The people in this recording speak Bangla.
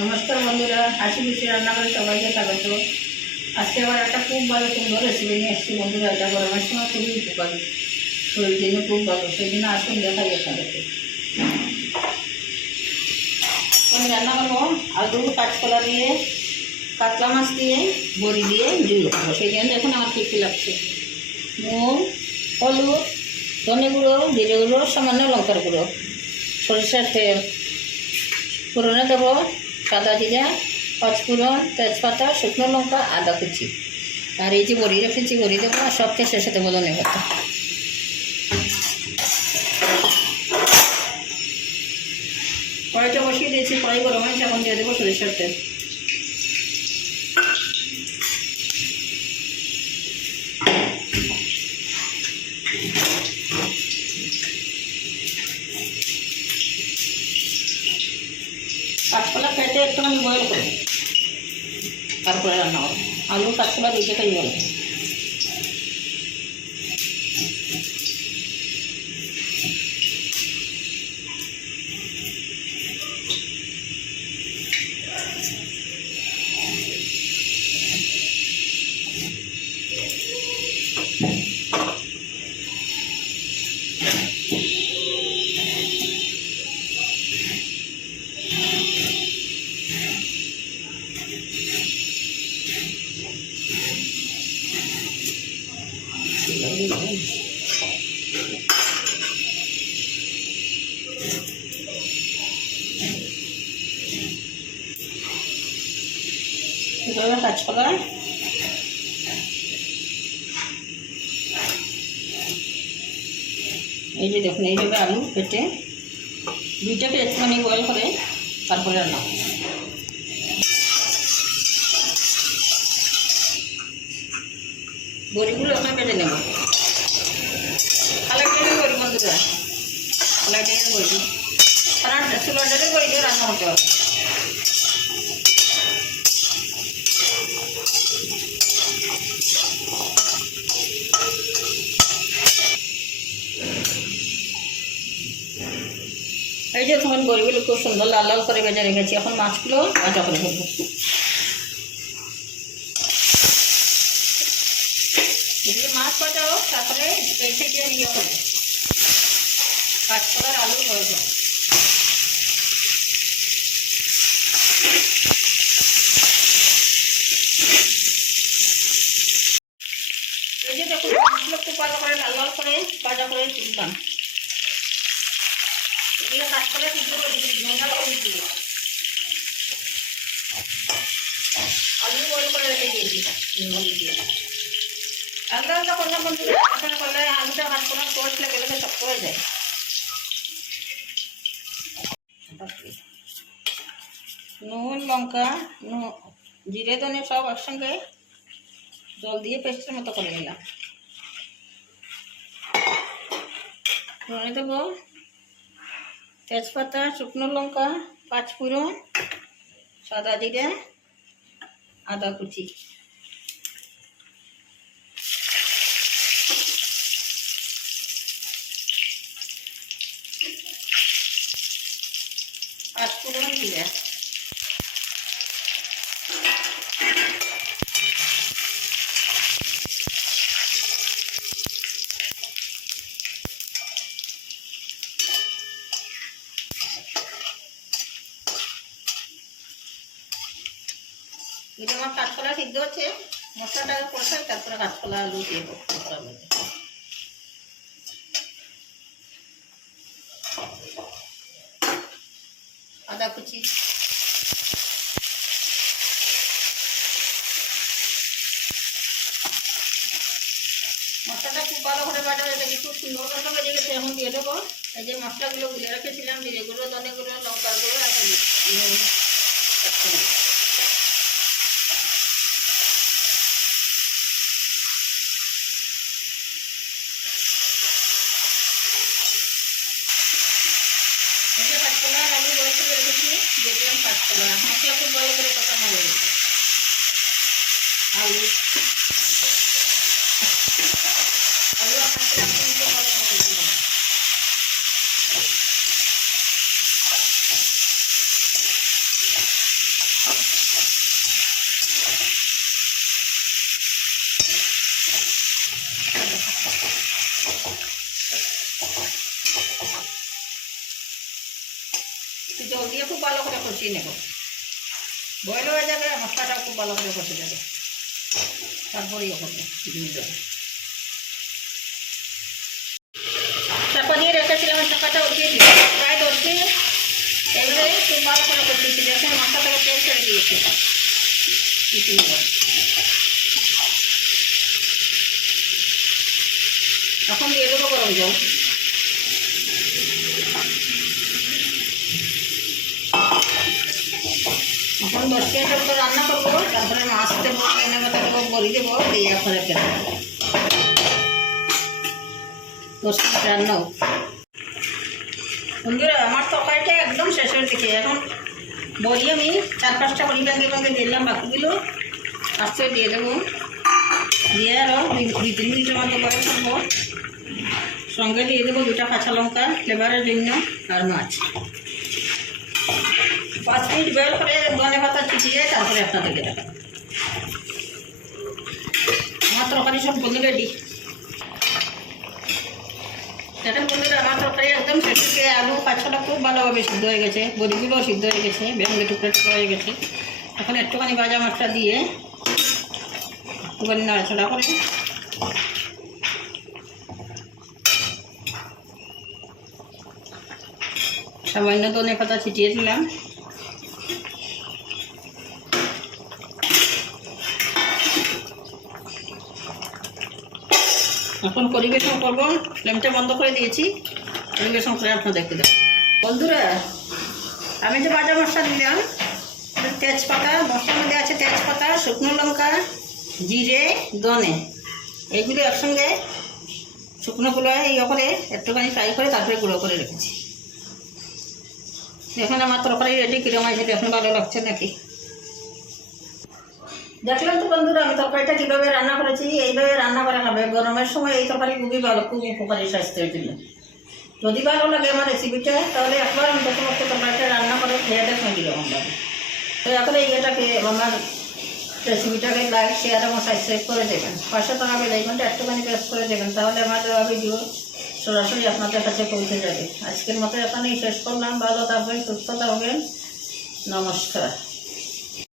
নমস্কার বন্ধুরা, হাসি খুশি রান্না করে সবাইকে স্বাগত। আজকে আবার একটা খুব ভালো সুন্দর রেসিপি নিয়ে এসেছি বন্ধুরা। এটা গরমের সময় খুবই উপকারী, শরীর জন্য খুব ভালো। সেই জন্য আসুন দেখাই আপনাদেরকে। আমি রান্না করবো আলু, কাঁচকলা দিয়ে, কাতলা মাছ দিয়ে, বড়ি দিয়ে ঝুল করবো। সেই জন্য এখন আমার কী কী লাগছে: নুন, হলুদ, ধনে গুঁড়ো, জিরে গুঁড়ো, সামান্য লঙ্কার গুঁড়ো, সরিষার তেল, ফোড়নে দেবো সাদা জিরা, পাঁচফোড়ন, তেজপাতা, শুকনো লঙ্কা, আদা কুচি। আর এই যে বড়ি রেখেছি, বড়ি দেবো। আর সব শেষে দেবো ধনে পাতা। কড়াইটা বসিয়ে দিয়েছি, কড়াই গরম হয়েছে, এখন দিয়ে দেবো সরিষার তেল। কাঁচকলা কেটে একটুখানি বয়েল করে তারপরে রান্না করবো। আলু কাঁচকলা দুইটাই বয়েল। এভাবে কাঁচকলা, এই যে দেখুন, এইভাবে আলু কেটে দুইটাকে একটুখানি বয়েল করে তারপরে রান্না করব। বড়িগুলো ওখানে বেজে নেব। কালাই ডালের বড়ি বন্ধুরা, কালাই ডালের বড়ি সারা চুলার ডালের বড়ি দিয়ে রান্না করতে হবে। এই যে তখন বড়িগুলো খুব সুন্দর লাল লাল করে ভেজে রেখেছি। এখন মাছগুলো ভাজা করে ফেলবো। এদিকে মাছ ভাজা হোক, তারপরে এই থেকে ইয়ে করবো, কাঁচকলার আলু ভাজবো। এই যে দেখুন, মাছগুলো খুব ভালো করে লাল লাল করে ভাজা করে তুলতাম। এগুলো কাঁচকলা সিদ্ধ করে দিচ্ছি, নোনা করে দিচ্ছি, আলু বয়েল করে রেখে দিয়েছি হলুদ দিয়ে। আলাদা আলাদা করলাম বন্ধুরা, একসাথে করলে আলুটা কাঁচকলা টোস্ট লেগে লেগে শক্ত হয়ে যায়। নুন, লঙ্কা, জিরে, ধনে সব একসঙ্গে জল দিয়ে পেস্টের মতো করে নিলাম। ফোড়নে দেবো তেজপাতা, শুকনো লঙ্কা, পাঁচফোড়ন, সাদা জিরে, আদা কুচি। পাঁচফোড়ন, জিরে। এটা আমার কাঁচকলা সিদ্ধ হচ্ছে, মশলাটা কষাই তারপরে কাঁচকলা আলু দিয়ে দেবো মশলার মধ্যে। আদা কুচি, মশলাটা খুব ভালো করে ভাজা হয়ে গেছে, খুব সুন্দর মশলা ভেজে গেছে। এখন দিয়ে দেবো এই যে মশলাগুলো গুলে রেখেছিলাম, জিরে গুঁড়ো, ধনে গুঁড়ো, লঙ্কার গুঁড়ো, আর কাঁচকলা আলু বয়েল করে রেখেছি, দিয়ে দিলাম কাঁচকলা। মশলা খুব ভালো করে কষানো হয়ে গেছে। আলু আলু আর কাঁচকলা খুব ভালো করে দিলাম। কষিয়ে নেব। বয়েল হয়ে যাবে, মশলাটাও খুব ভালো করে কষে যাবে, তারপরে ইয়ে করবো দিয়ে দেবো। চাপা দিয়ে রেখেছিলাম, চাপাটা উঠিয়ে দিই, প্রায় 10 মিনিট এইভাবে খুব ভালো করে কষিয়েছি। দেখেন মশলা থেকে তেল ছেড়ে দিয়েছে। এখন দিয়ে দেবো গরম জল। এখন 10 মিনিটের মতো রান্না করবো, তারপরে মাছ দেবো, ধনেপাতা দেবো, বড়ি দেবো, দিয়ে এখন রেখে দেবো। 10 মিনিট রান্না হোক। বন্ধুরা আমার তরকারিটা একদম শেষের দিকে। এখন বড়ি আমি 4-5টা বড়ি ভেঙে দিলাম, বাকিগুলো আস্তে দিয়ে দেবো। দিয়ে আরও 2-3 মিনিটের মতো বয়েল করবো। সঙ্গে দিয়ে দেবো 2টা কাঁচা লঙ্কা ফ্লেভারের জন্য, আর মাছ। 5 মিনিট বয়েল করে ধনেপাতা ছিটিয়ে তারপরে একটা থেকে দেবো। আমার তরকারি সব বন্ধু রেডি। দেখেন বন্ধুরা আমার তরকারি একদম শেষ থেকে আলু কাঁচাটা খুব ভালোভাবে সিদ্ধ হয়ে গেছে, বড়িগুলোও সিদ্ধ হয়ে গেছে, বেগুনের টুকরা হয়ে গেছে। এখন একটুখানি ভাজা মশলা দিয়ে একটুখানি নাড়াচাড়া করে সামান্য ধনেপাতা ছিটিয়ে দিলাম। এখন পরিবেশন করবো, ফ্লেমটা বন্ধ করে দিয়েছি, পরিবেশন করে আপনার দেখতে দেবো। বন্ধুরা আমি যে ভাজা মশলা দিলাম, তেজপাতা, মশলার মধ্যে আছে তেজপাতা, শুকনো লঙ্কা, জিরে, ধনে, এইগুলো একসঙ্গে শুকনোগুলো ইয়ে করে একটুখানি ফ্রাই করে তারপরে গুঁড়ো করে রেখেছি। এখানে আমার তরকারি রেডি। কিরম আছে এখন ভালো লাগছে নাকি? দেখলাম তো বন্ধুরা আমি তরকারিটা কীভাবে রান্না করেছি। এইভাবে রান্না করা হবে গরমের সময়। এই তরকারি খুবই ভালো, খুব উপকারী স্বাস্থ্যের জন্য। যদি ভালো লাগে আমার রেসিপিটা, তাহলে একবার অন্তত তরকারিটা রান্না করে খেয়ে দেখবেন কীরকম লাগে। তো এখন এইটাকে আমার রেসিপিটাকে লাইক, শেয়ার এবং সাবস্ক্রাইব করে দেবেন। পাশে থাকা বেল আইকনটা একটুখানি প্রেস করে দেবেন, তাহলে আমার দেওয়া ভিডিও সরাসরি আপনাদের কাছে পৌঁছে যাবে। আজকের মতো এখানেই শেষ করলাম। ভালো থাকবেন, সুস্থ থাকবেন, নমস্কার।